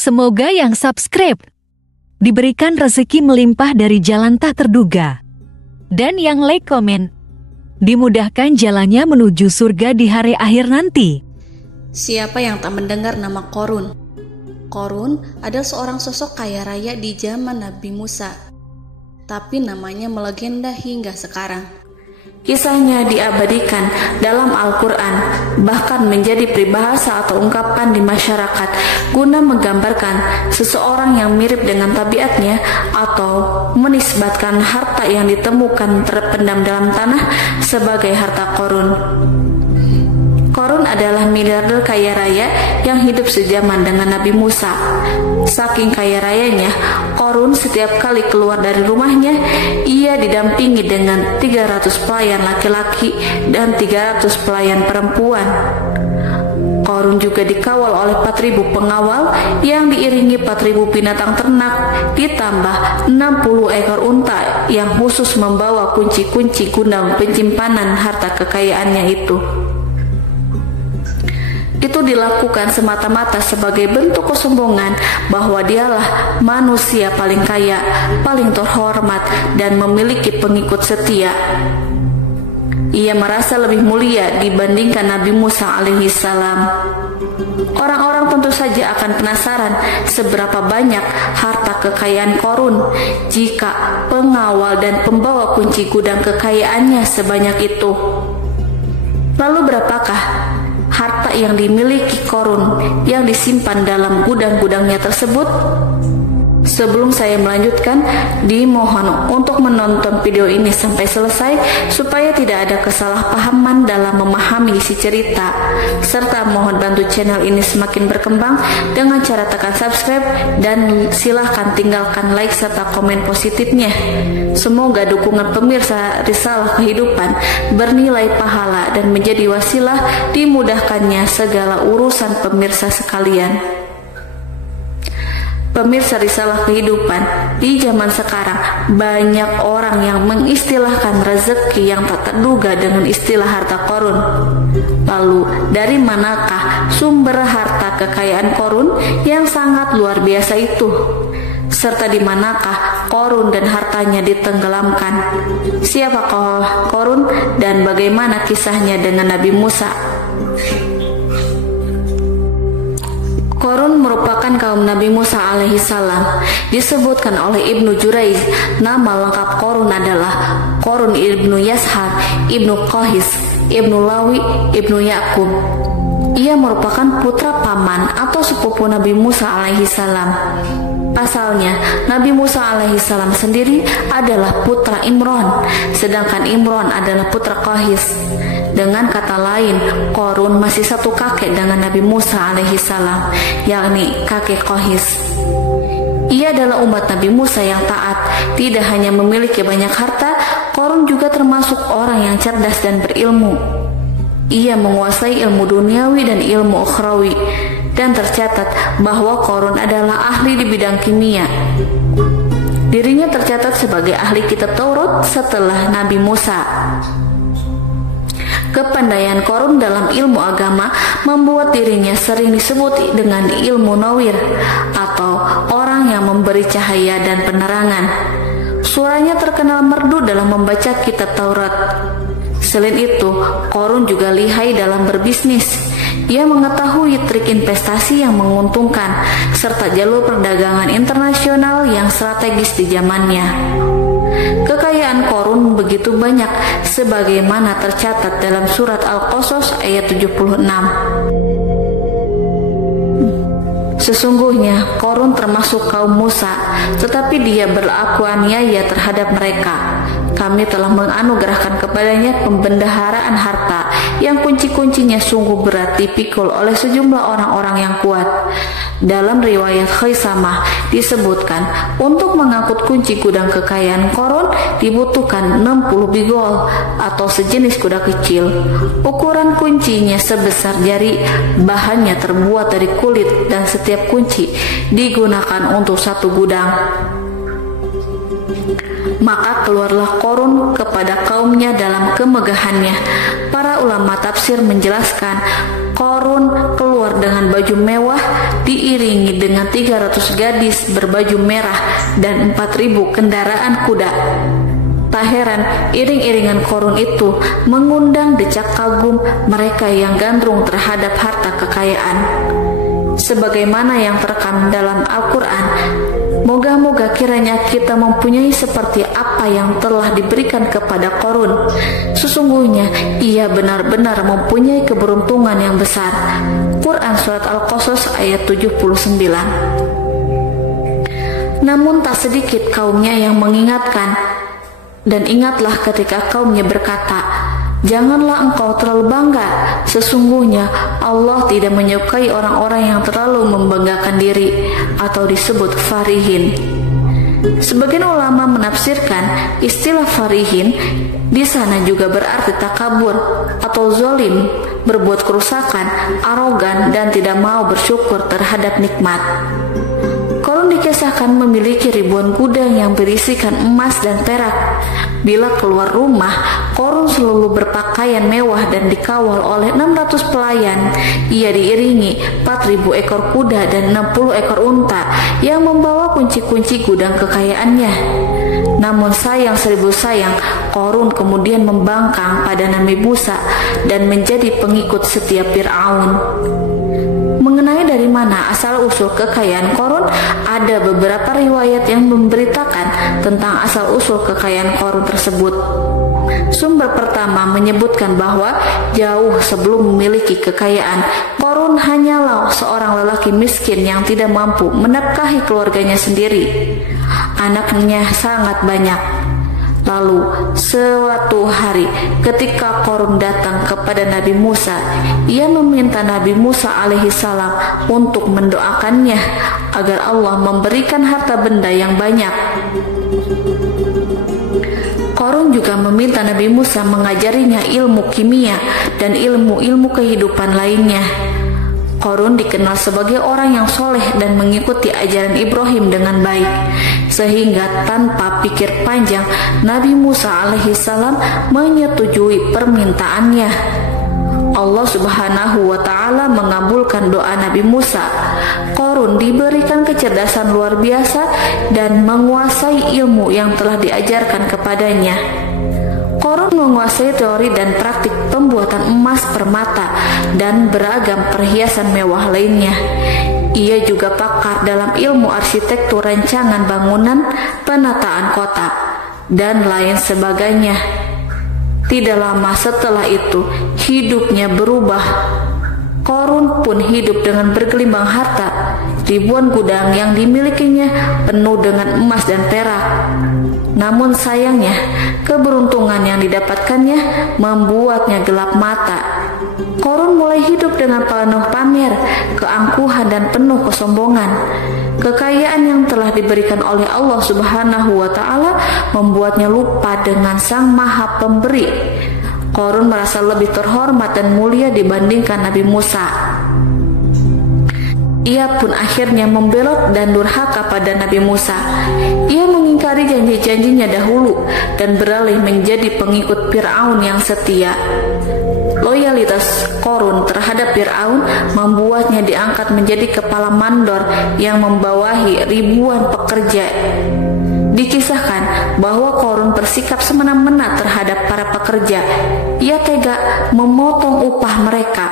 Semoga yang subscribe diberikan rezeki melimpah dari jalan tak terduga. Dan yang like komen, dimudahkan jalannya menuju surga di hari akhir nanti. Siapa yang tak mendengar nama Qorun? Qorun adalah seorang sosok kaya raya di zaman Nabi Musa, tapi namanya melegenda hingga sekarang. Kisahnya diabadikan dalam Al-Quran, bahkan menjadi peribahasa atau ungkapan di masyarakat guna menggambarkan seseorang yang mirip dengan tabiatnya atau menisbatkan harta yang ditemukan terpendam dalam tanah sebagai harta Qorun. Qorun adalah miliarder kaya raya yang hidup sejaman dengan Nabi Musa. Saking kaya rayanya, Qorun setiap kali keluar dari rumahnya, ia didampingi dengan 300 pelayan laki-laki dan 300 pelayan perempuan. Qorun juga dikawal oleh 4.000 pengawal yang diiringi 4.000 binatang ternak, ditambah 60 ekor unta yang khusus membawa kunci-kunci guna penyimpanan harta kekayaannya itu. Itu dilakukan semata-mata sebagai bentuk kesombongan bahwa dialah manusia paling kaya, paling terhormat, dan memiliki pengikut setia. Ia merasa lebih mulia dibandingkan Nabi Musa alaihissalam. Orang-orang tentu saja akan penasaran seberapa banyak harta kekayaan Qorun jika pengawal dan pembawa kunci gudang kekayaannya sebanyak itu. Lalu berapakah harta yang dimiliki Qorun yang disimpan dalam gudang-gudangnya tersebut? Sebelum saya melanjutkan, dimohon untuk menonton video ini sampai selesai supaya tidak ada kesalahpahaman dalam memahami isi cerita, serta mohon bantu channel ini semakin berkembang dengan cara tekan subscribe dan silahkan tinggalkan like serta komen positifnya. Semoga dukungan pemirsa Risalah Kehidupan bernilai pahala dan menjadi wasilah dimudahkannya segala urusan pemirsa sekalian. Pemirsa Risalah Kehidupan, di zaman sekarang banyak orang yang mengistilahkan rezeki yang tak terduga dengan istilah harta Qorun. Lalu dari manakah sumber harta kekayaan Qorun yang sangat luar biasa itu? Serta di manakah Qorun dan hartanya ditenggelamkan? Siapakah Qorun dan bagaimana kisahnya dengan Nabi Musa? Qorun merupakan kaum Nabi Musa alaihissalam. Disebutkan oleh Ibnu Jurayj, nama lengkap Qorun adalah Qorun ibnu Yashar, ibnu Qahis, ibnu Lawi, ibnu Yakub. Ia merupakan putra paman atau sepupu Nabi Musa alaihissalam. Pasalnya, Nabi Musa alaihissalam sendiri adalah putra Imron, sedangkan Imron adalah putra Qahis. Dengan kata lain, Qorun masih satu kakek dengan Nabi Musa alaihissalam, yakni kakek Qahis. Ia adalah umat Nabi Musa yang taat. Tidak hanya memiliki banyak harta, Qorun juga termasuk orang yang cerdas dan berilmu. Ia menguasai ilmu duniawi dan ilmu ukhrawi, dan tercatat bahwa Qorun adalah ahli di bidang kimia. Dirinya tercatat sebagai ahli kitab Taurat setelah Nabi Musa. Kepandaian Qorun dalam ilmu agama membuat dirinya sering disebut dengan ilmu nawir atau orang yang memberi cahaya dan penerangan. Suaranya terkenal merdu dalam membaca kitab Taurat. Selain itu, Qorun juga lihai dalam berbisnis. Ia mengetahui trik investasi yang menguntungkan serta jalur perdagangan internasional yang strategis di zamannya. Kekayaan Qorun begitu banyak sebagaimana tercatat dalam surat Al-Qasas ayat 76. Sesungguhnya Qorun termasuk kaum Musa, tetapi dia berlaku aniaya terhadap mereka. Kami telah menganugerahkan kepadanya pembendaharaan harta yang kunci-kuncinya sungguh berat dipikul oleh sejumlah orang-orang yang kuat. Dalam riwayat Khaisamah disebutkan, untuk mengangkut kunci gudang kekayaan Qorun dibutuhkan 60 bigol atau sejenis kuda kecil. Ukuran kuncinya sebesar jari, bahannya terbuat dari kulit dan setiap kunci digunakan untuk satu gudang. Maka keluarlah Qorun kepada kaumnya dalam kemegahannya. Para ulama tafsir menjelaskan, Korun keluar dengan baju mewah diiringi dengan 300 gadis berbaju merah dan 4.000 kendaraan kuda. Tak heran iring-iringan Korun itu mengundang decak kagum mereka yang gandrung terhadap harta kekayaan. Sebagaimana yang terekam dalam Al-Quran, moga-moga kiranya kita mempunyai seperti apa yang telah diberikan kepada Korun. Sesungguhnya ia benar-benar mempunyai keberuntungan yang besar. Quran Surat Al-Qasas ayat 79. Namun tak sedikit kaumnya yang mengingatkan, dan ingatlah ketika kaumnya berkata, janganlah engkau terlalu bangga. Sesungguhnya Allah tidak menyukai orang-orang yang terlalu membanggakan diri atau disebut farihin. Sebagian ulama menafsirkan istilah farihin di sana juga berarti takabur atau zolim, berbuat kerusakan, arogan, dan tidak mau bersyukur terhadap nikmat. Korun dikisahkan memiliki ribuan gudang yang berisikan emas dan perak. Bila keluar rumah, Korun selalu berpakaian mewah dan dikawal oleh 600 pelayan. Ia diiringi 4.000 ekor kuda dan 60 ekor unta yang membawa kunci-kunci gudang kekayaannya. Namun sayang seribu sayang, Korun kemudian membangkang pada Nabi Musa dan menjadi pengikut setia Fir'aun. Mengenai dari mana asal-usul kekayaan Korun, ada beberapa riwayat yang memberitakan tentang asal-usul kekayaan Korun tersebut. Sumber pertama menyebutkan bahwa jauh sebelum memiliki kekayaan, Korun hanyalah seorang lelaki miskin yang tidak mampu menafkahi keluarganya sendiri. Anaknya sangat banyak. Lalu suatu hari ketika Korun datang kepada Nabi Musa, ia meminta Nabi Musa alaihissalam untuk mendoakannya agar Allah memberikan harta benda yang banyak. Korun juga meminta Nabi Musa mengajarinya ilmu kimia dan ilmu-ilmu kehidupan lainnya. Korun dikenal sebagai orang yang soleh dan mengikuti ajaran Ibrahim dengan baik, sehingga tanpa pikir panjang Nabi Musa alaihissalam menyetujui permintaannya. Allah Subhanahu wa Ta'ala mengabulkan doa Nabi Musa. Korun diberikan kecerdasan luar biasa dan menguasai ilmu yang telah diajarkan kepadanya. Korun menguasai teori dan praktik pembuatan emas permata dan beragam perhiasan mewah lainnya. Ia juga pakar dalam ilmu arsitektur, rancangan bangunan, penataan kota, dan lain sebagainya. Tidak lama setelah itu, hidupnya berubah. Korun pun hidup dengan bergelimbang harta. Ribuan gudang yang dimilikinya penuh dengan emas dan perak. Namun sayangnya, keberuntungan yang didapatkannya membuatnya gelap mata. Korun mulai hidup dengan penuh pamer, keangkuhan, dan penuh kesombongan. Kekayaan yang telah diberikan oleh Allah Subhanahu wa Ta'ala membuatnya lupa dengan Sang Maha Pemberi. Korun merasa lebih terhormat dan mulia dibandingkan Nabi Musa. Ia pun akhirnya membelot dan durhaka pada Nabi Musa. Ia mengingkari janji-janjinya dahulu dan beralih menjadi pengikut Fir'aun yang setia. Loyalitas Korun terhadap Fir'aun membuatnya diangkat menjadi kepala mandor yang membawahi ribuan pekerja. Dikisahkan bahwa Korun bersikap semena-mena terhadap para pekerja. Ia tega memotong upah mereka.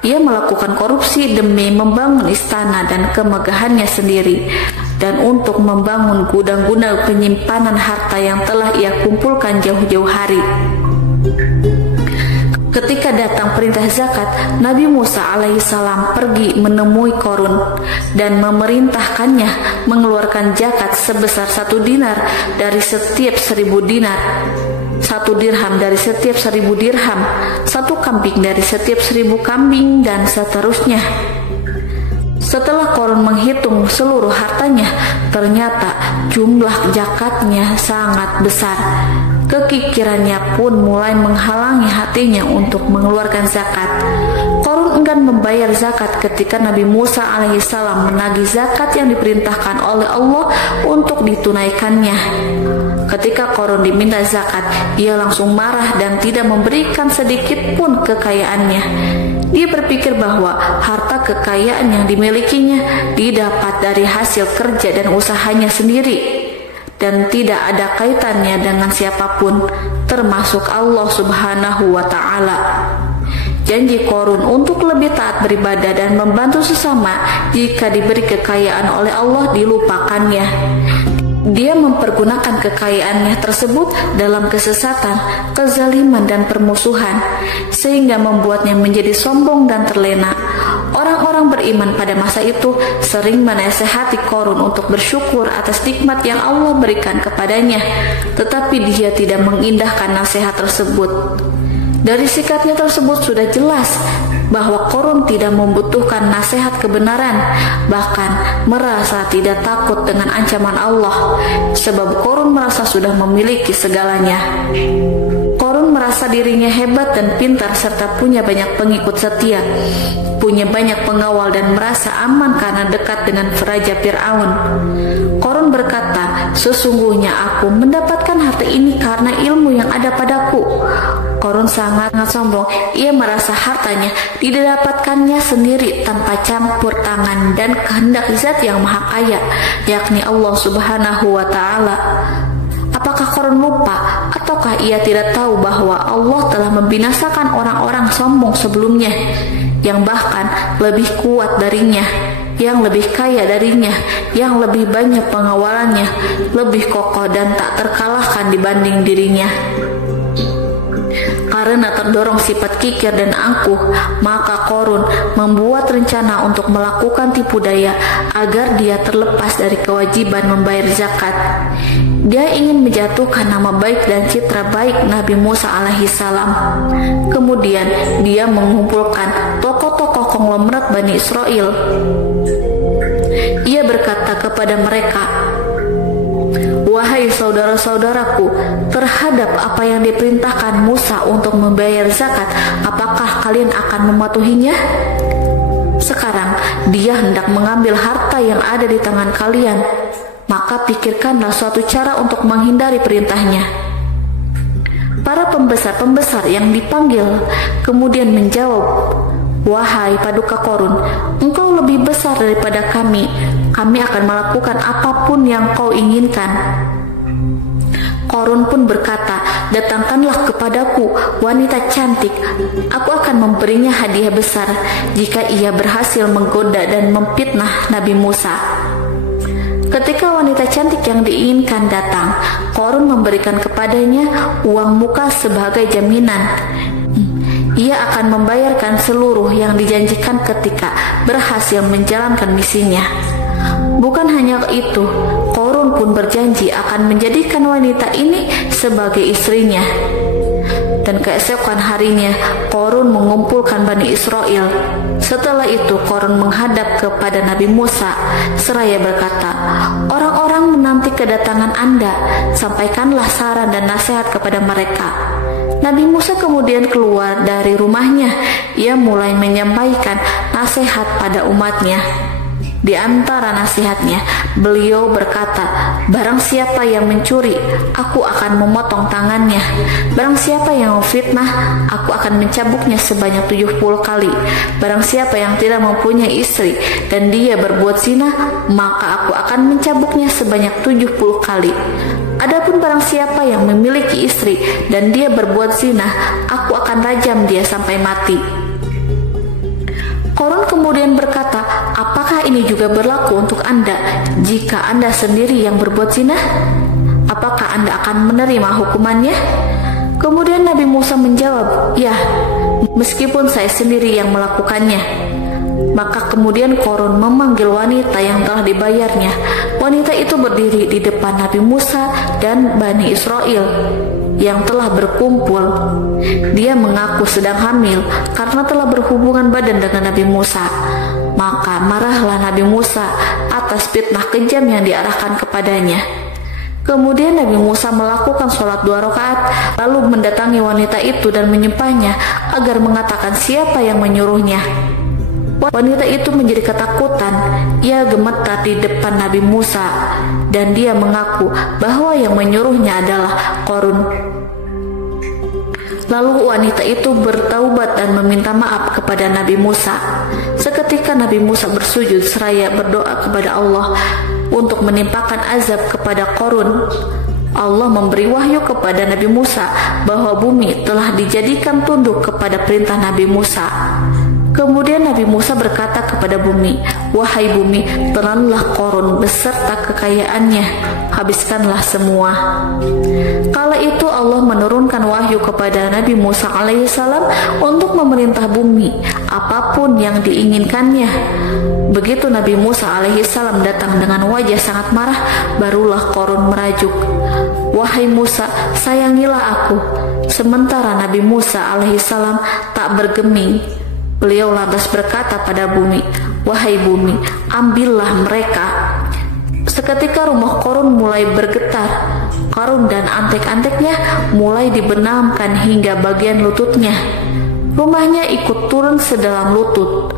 Ia melakukan korupsi demi membangun istana dan kemegahannya sendiri, dan untuk membangun gudang-gudang penyimpanan harta yang telah ia kumpulkan jauh-jauh hari. Ketika datang perintah zakat, Nabi Musa alaihissalam pergi menemui Korun dan memerintahkannya mengeluarkan zakat sebesar 1 dinar dari setiap 1000 dinar, 1 dirham dari setiap 1000 dirham, 1 kambing dari setiap 1000 kambing, dan seterusnya. Setelah Korun menghitung seluruh hartanya, ternyata jumlah zakatnya sangat besar. Kekikirannya pun mulai menghalangi hatinya untuk mengeluarkan zakat. Qarun enggan membayar zakat ketika Nabi Musa alaihissalam menagih zakat yang diperintahkan oleh Allah untuk ditunaikannya. Ketika Qarun diminta zakat, ia langsung marah dan tidak memberikan sedikit pun kekayaannya. Dia berpikir bahwa harta kekayaan yang dimilikinya didapat dari hasil kerja dan usahanya sendiri, dan tidak ada kaitannya dengan siapapun, termasuk Allah Subhanahu wa Ta'ala. Janji Qarun untuk lebih taat beribadah dan membantu sesama jika diberi kekayaan oleh Allah dilupakannya. Dia mempergunakan kekayaannya tersebut dalam kesesatan, kezaliman, dan permusuhan, sehingga membuatnya menjadi sombong dan terlena. Orang-orang beriman pada masa itu sering menasehati Qarun untuk bersyukur atas nikmat yang Allah berikan kepadanya, tetapi dia tidak mengindahkan nasihat tersebut. Dari sikapnya tersebut sudah jelas bahwa Qarun tidak membutuhkan nasihat kebenaran, bahkan merasa tidak takut dengan ancaman Allah, sebab Qarun merasa sudah memiliki segalanya. Qarun merasa dirinya hebat dan pintar serta punya banyak pengikut setia, punya banyak pengawal dan merasa aman karena dekat dengan Raja Fir'aun. Qarun berkata, "Sesungguhnya aku mendapatkan harta ini karena ilmu yang ada padaku." Qarun sangat sombong. Ia merasa hartanya didapatkannya sendiri tanpa campur tangan dan kehendak Zat yang Maha Kaya, yakni Allah Subhanahu wa Ta'ala. Apakah Qarun lupa ataukah ia tidak tahu bahwa Allah telah membinasakan orang-orang sombong sebelumnya, yang bahkan lebih kuat darinya, yang lebih kaya darinya, yang lebih banyak pengawalannya, lebih kokoh dan tak terkalahkan dibanding dirinya? Karena terdorong sifat kikir dan angkuh, maka Qarun membuat rencana untuk melakukan tipu daya agar dia terlepas dari kewajiban membayar zakat. Dia ingin menjatuhkan nama baik dan citra baik Nabi Musa alaihissalam. Kemudian dia mengumpulkan tokoh-tokoh konglomerat Bani Israel. Ia berkata kepada mereka, "Wahai saudara-saudaraku, terhadap apa yang diperintahkan Musa untuk membayar zakat, apakah kalian akan mematuhinya? Sekarang dia hendak mengambil harta yang ada di tangan kalian, maka pikirkanlah suatu cara untuk menghindari perintahnya." Para pembesar-pembesar yang dipanggil kemudian menjawab, "Wahai paduka Qarun, engkau lebih besar daripada kami. Kami akan melakukan apapun yang kau inginkan." Qarun pun berkata, "Datangkanlah kepadaku wanita cantik. Aku akan memberinya hadiah besar jika ia berhasil menggoda dan memfitnah Nabi Musa." Ketika wanita cantik yang diinginkan datang, Qarun memberikan kepadanya uang muka sebagai jaminan. Ia akan membayarkan seluruh yang dijanjikan ketika berhasil menjalankan misinya. Bukan hanya itu, Qarun pun berjanji akan menjadikan wanita ini sebagai istrinya. Dan keesokan harinya, Qarun mengumpulkan Bani Israel. Setelah itu, Qarun menghadap kepada Nabi Musa seraya berkata, "Orang-orang menanti kedatangan Anda, sampaikanlah saran dan nasihat kepada mereka." Nabi Musa kemudian keluar dari rumahnya. Ia mulai menyampaikan nasihat pada umatnya. Di antara nasihatnya, beliau berkata, "Barang siapa yang mencuri, aku akan memotong tangannya. Barang siapa yang memfitnah, aku akan mencambuknya sebanyak 70 kali. Barang siapa yang tidak mempunyai istri dan dia berbuat zina, maka aku akan mencambuknya sebanyak 70 kali. Adapun barang siapa yang memiliki istri dan dia berbuat zina, aku akan rajam dia sampai mati." Qarun kemudian berkata, "Apakah ini juga berlaku untuk Anda jika Anda sendiri yang berbuat zina? Apakah Anda akan menerima hukumannya?" Kemudian Nabi Musa menjawab, "Ya, meskipun saya sendiri yang melakukannya." Maka kemudian Qarun memanggil wanita yang telah dibayarnya. Wanita itu berdiri di depan Nabi Musa dan Bani Israel yang telah berkumpul. Dia mengaku sedang hamil karena telah berhubungan badan dengan Nabi Musa. Maka marahlah Nabi Musa atas fitnah kejam yang diarahkan kepadanya. Kemudian Nabi Musa melakukan sholat 2 rakaat, lalu mendatangi wanita itu dan menyumpahnya agar mengatakan siapa yang menyuruhnya. Wanita itu menjadi ketakutan. Ia gemetar di depan Nabi Musa dan dia mengaku bahwa yang menyuruhnya adalah Qarun. Lalu wanita itu bertaubat dan meminta maaf kepada Nabi Musa. Seketika Nabi Musa bersujud seraya berdoa kepada Allah untuk menimpakan azab kepada Qarun. Allah memberi wahyu kepada Nabi Musa bahwa bumi telah dijadikan tunduk kepada perintah Nabi Musa. Kemudian Nabi Musa berkata kepada bumi, "Wahai bumi, telanlah Qarun beserta kekayaannya, habiskanlah semua." Kala itu Allah menurunkan wahyu kepada Nabi Musa alaihissalam untuk memerintah bumi apapun yang diinginkannya. Begitu Nabi Musa alaihissalam datang dengan wajah sangat marah, barulah Qarun merajuk, "Wahai Musa, sayangilah aku." Sementara Nabi Musa alaihissalam tak bergeming. Beliau lantas berkata pada bumi, "Wahai bumi, ambillah mereka." Seketika rumah Qarun mulai bergetar. Qarun dan antek-anteknya mulai dibenamkan hingga bagian lututnya. Rumahnya ikut turun sedalam lutut.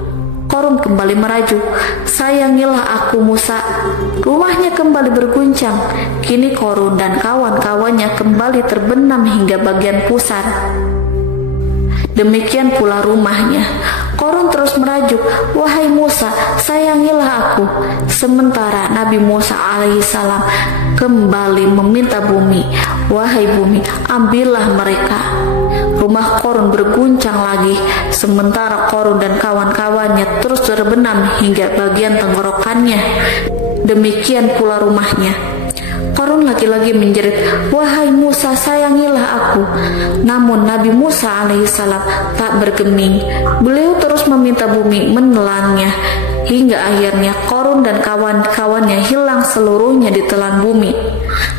Qarun kembali merajuk, "Sayangilah aku Musa." Rumahnya kembali berguncang. Kini Qarun dan kawan-kawannya kembali terbenam hingga bagian pusar. Demikian pula rumahnya. Qarun terus merajuk, "Wahai Musa, sayangilah aku." Sementara Nabi Musa alaihissalam kembali meminta bumi, "Wahai bumi, ambillah mereka." Rumah Qarun berguncang lagi, sementara Qarun dan kawan-kawannya terus terbenam hingga bagian tenggorokannya. Demikian pula rumahnya. Qarun lagi-lagi menjerit, "Wahai Musa, sayangilah aku." Namun Nabi Musa alaihissalam tak bergeming. Beliau terus meminta bumi menelannya, hingga akhirnya Qarun dan kawan-kawannya hilang seluruhnya di telan bumi.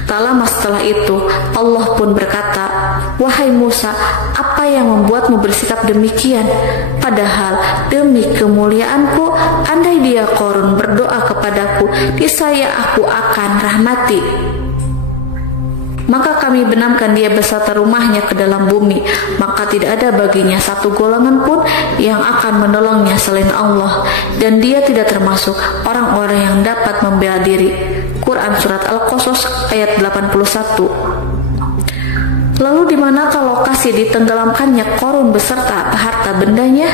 Tak lama setelah itu Allah pun berkata, "Wahai Musa, apa yang membuatmu bersikap demikian? Padahal demi kemuliaanku, andai dia Qarun berdoa kepadaku, niscaya aku akan rahmati. Maka kami benamkan dia beserta rumahnya ke dalam bumi, maka tidak ada baginya satu golongan pun yang akan menolongnya selain Allah, dan dia tidak termasuk orang-orang yang dapat membela diri." Quran Surat Al-Qasas ayat 81. Lalu di manakah lokasi ditenggelamkannya Qarun beserta harta bendanya?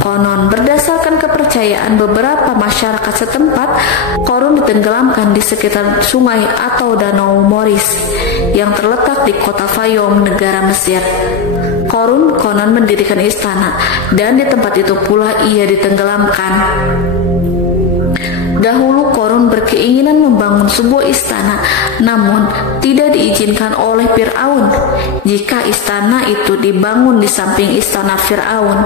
Konon berdasarkan kepercayaan beberapa masyarakat setempat, Qarun ditenggelamkan di sekitar sungai atau danau Moris yang terletak di kota Fayum, negara Mesir. Qarun konon mendirikan istana dan di tempat itu pula ia ditenggelamkan. Dahulu Qarun berkeinginan membangun sebuah istana, namun tidak diizinkan oleh Fir'aun jika istana itu dibangun di samping istana Fir'aun.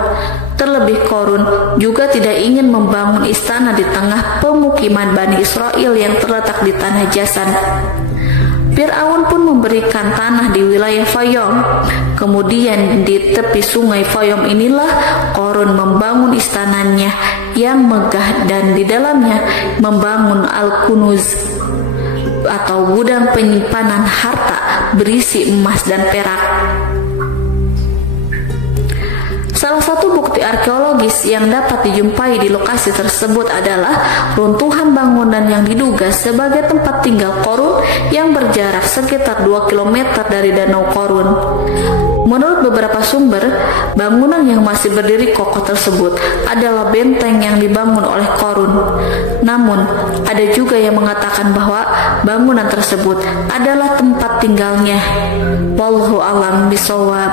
Terlebih Qarun juga tidak ingin membangun istana di tengah pemukiman Bani Israel yang terletak di tanah Jasan. Fir'aun pun memberikan tanah di wilayah Fayum. Kemudian di tepi sungai Fayum inilah Qarun membangun istananya yang megah dan di dalamnya membangun Al-Kunuz atau gudang penyimpanan harta berisi emas dan perak. Salah satu bukti arkeologis yang dapat dijumpai di lokasi tersebut adalah runtuhan bangunan yang diduga sebagai tempat tinggal Qarun yang berjarak sekitar 2 km dari Danau Qarun. Menurut beberapa sumber, bangunan yang masih berdiri kokoh tersebut adalah benteng yang dibangun oleh Qarun. Namun, ada juga yang mengatakan bahwa bangunan tersebut adalah tempat tinggalnya. Wallahu a'lam bishawab.